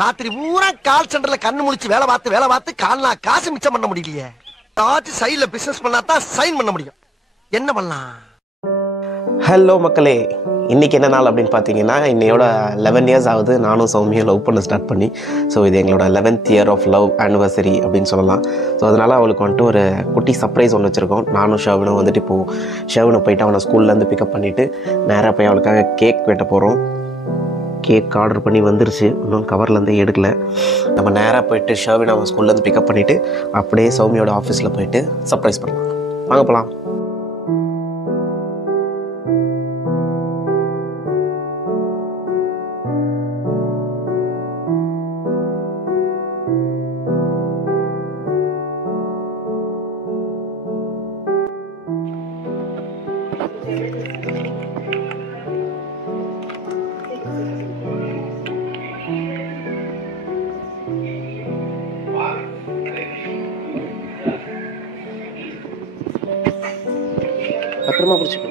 ராத்திரி பூரா கால் சென்டர்ல கண்ணு முழிச்சு வேலை பார்த்து கால்னா காசு மிச்சம் பண்ண முடியலையே. ஏதாச்சும் சைட்ல பிசினஸ் பண்ணாதான் சைன் பண்ண முடியும். என்ன பண்ணலாம்? ஹலோ மக்களே, இன்றைக்கி என்ன நாள் அப்படின்னு பார்த்தீங்கன்னா, இன்னையோட 11 இயர்ஸ் ஆகுது நானும் சௌமியும் லவ் பண்ண ஸ்டார்ட் பண்ணி. ஸோ இது எங்களோட 11th year of love anniversary அப்படின்னு சொல்லலாம். ஸோ அதனால் அவளுக்கு வந்துட்டு ஒரு குட்டி சர்ப்ரைஸ் ஒன்று வச்சுருக்கோம். நானும் ஷெவனும் வந்துட்டு இப்போது ஷெவனை போயிட்டு அவனை ஸ்கூல்லேருந்து பிக்கப் பண்ணிவிட்டு நேராக போய் அவளுக்காக கேக் வெட்ட போகிறோம். கேக் ஆர்டர் பண்ணி வந்துருச்சு, இன்னும் கவர்லேருந்தே எடுக்கல. நம்ம நேராக போயிட்டு ஷெவனை அவன் ஸ்கூல்லேருந்து பிக்கப் பண்ணிவிட்டு அப்படியே சௌமியோட ஆஃபீஸில் போயிட்டு சர்ப்ரைஸ் பண்ணலாம். வாங்க போகலாம். பத்திரமா பிடிச்சிக்கோ,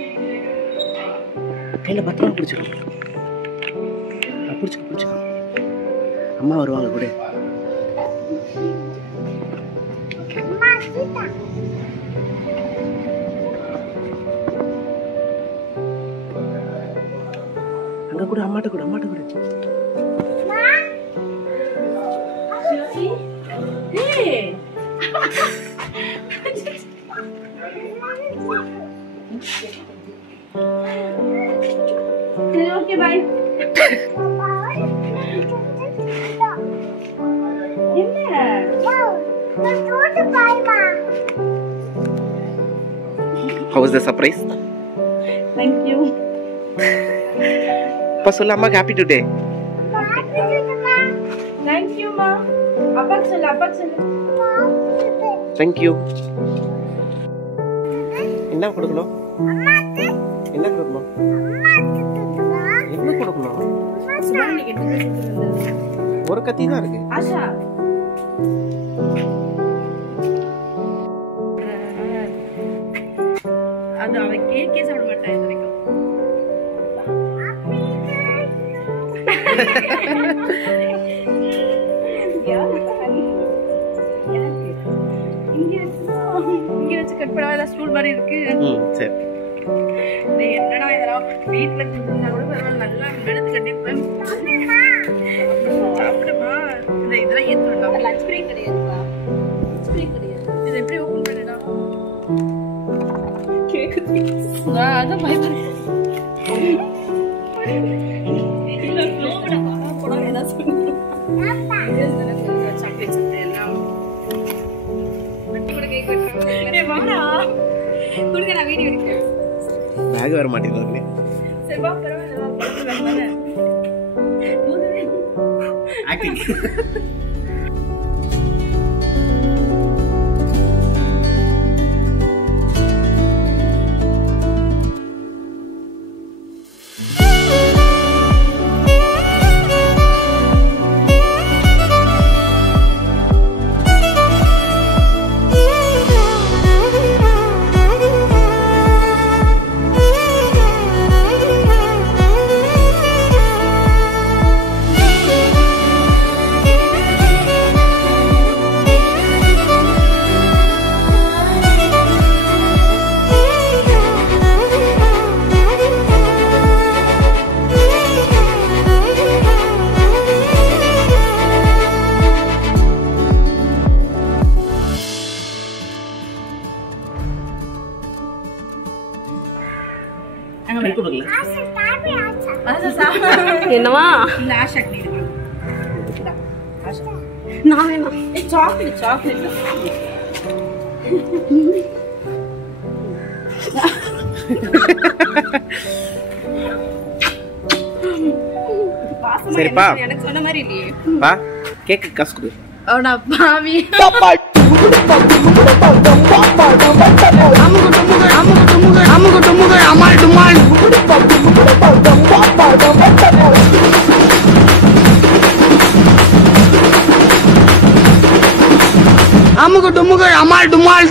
கையில் பத்திரமா பிடிச்சிக்கோ. பிடிச்சிக்கோ. அம்மா வருவாங்க கூட. அங்க கூட அம்மாட்ட கூட. Okay, bye. How was the surprise? Thank you. அப்பா சொல்ல அம்மாக்கு happy today. Thank you, ma. அப்பாக்கு சொல்லு. Thank you. என்ன கொடுக்கணும்? என்ன கொடுக்கணும்? ஒரு கத்தி தான் இருக்கு. ஆஷா, அது அவ கேக்கே சாப்பிட மாட்டான் இது வரைக்கும். இங்க வச்சு கட் பண்ணாத ஸ்டூல் மாதிரி இருக்கு. சரி. என்னடா இதெல்லாம் வீட்டுல செஞ்சா கூட பரவாயில்ல, நல்லா எடுத்து கட்டிப்பேன். சாப்பிடுமா? இதெல்லாம் ஏத்துறா. லஞ்ச் பிரேக் கிடையாதுப்பா. லஞ்ச் பிரேக் கிடையாது. இது எப்படி ஓபன் பண்ணடா? கேக்குது. நான் அத பயப்படுறேன். இல்ல ஃப்ளோட போடா என்ன சொல்றீங்க? அப்பா இதெல்லாம் கொஞ்சம் சாக்லேட் சட்டை எல்லாம். வெட்டி கூட கேக் வெட்டறோம். ஏய் வாடா. குடுங்க, நான் வீடியோ எடுக்கிறேன். பேக் வர மாட்டேங்குது. சரி வா, பரவாயில்ல, வா வரேன். ஆக்டிங். என்னவா இந்த ஆஷா கிட்ட ஆஷா நான் வேணாம். சாக்லேட் சரிப்பா, எனக்கு சொன்ன மாதிரி இல்லையே. பா கேக் காசு கொடு. அவனா பாவி. அமுகு டுமுகு அமால் டுமால்.